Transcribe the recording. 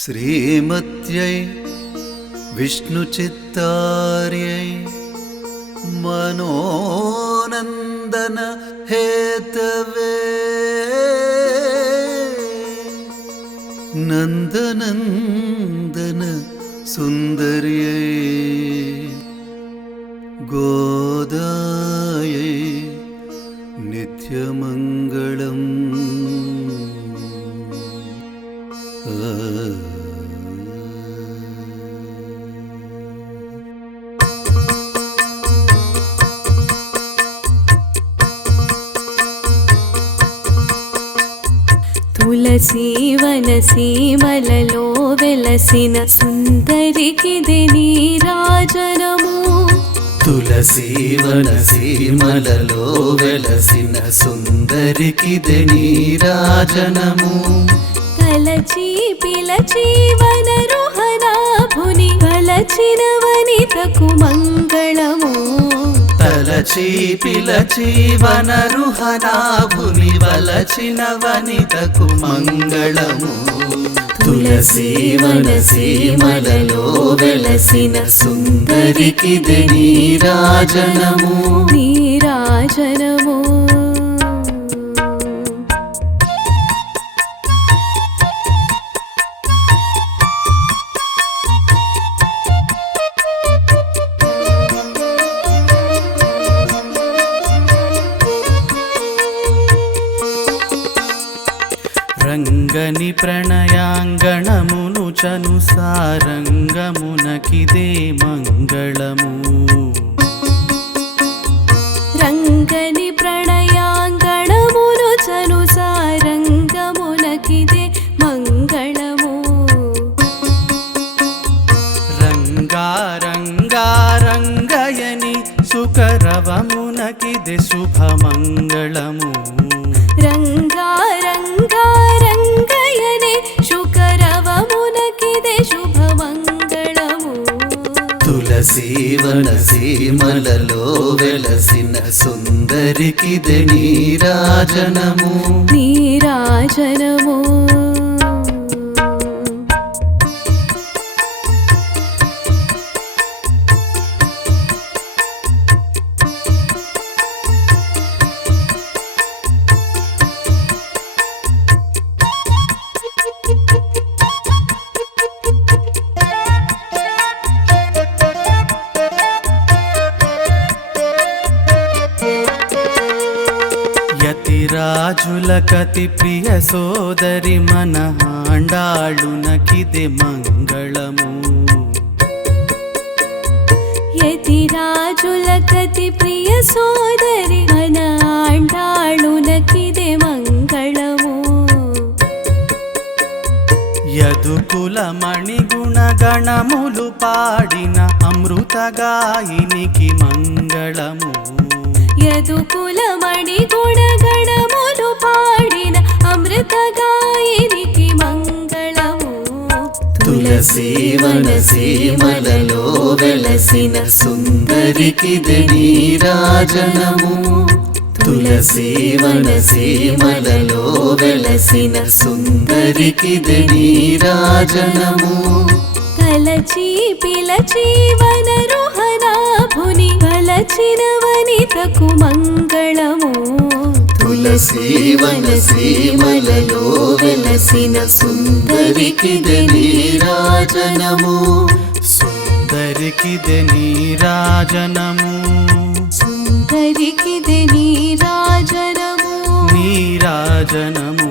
श्रीमत्यै विष्णुचित्तार्यै मनोनन्दन Hathaway नन्दनन्दन सुन्दर्यै गोदायै नित्यमङ्गलम् తులసి వనసీమలలో వెలసిన సుందరికిది నీరాజనము తులసి వనసీమలలో వెలసిన సుందరికి నీరాజనము తలచి పిలచి వనరుహనాభుని కలచిన వనితకు మంగళము. తలచి పిలచి వనరుహనాభుని వలచిన వనితకు మంగళము. తులసి వనసీమలలో వెలసిన సుందరికి నీరాజనము. నీరాజనము. రంగని ప్రణయాంగణమును చను సారంగమునకిదే మంగళము. రంగని ప్రణయాంగణమును చను సారంగమునకిదే మంగళము. రంగారంగారంగయని సుకరవమునకిదే శుభమంగళము. రంగారంగారంగయనే శుభమంగళము. తులసి వనసీమలలో వెలసిన సుందరికి నీరాజనము. నీరాజనము. యతిరాజుల కతి ప్రియ సోదరి మన ఆండాళునకిదే మంగళము యతిరాజుల కతి ప్రియ సోదరి మన ఆండాళునకిదే మంగళము. యదుకుల మణిగుణ గణములు పాడిన అమృతగాయినికి మంగళము. యదుకుల మణి వనసీమలలో వెలసిన సుందరికి నీరాజనము తులసి వనసీమలలో వెలసిన సుందరికి నీరాజనము కలచి పిలచి వనరుహనాభుని కలచిన వనితకు మంగళము. తులసి వనసీమలలో వెలసిన సుందరికి నీరాజనము సుందరికి నీరాజనము సుందరికిది నీరాజనము నీరాజనము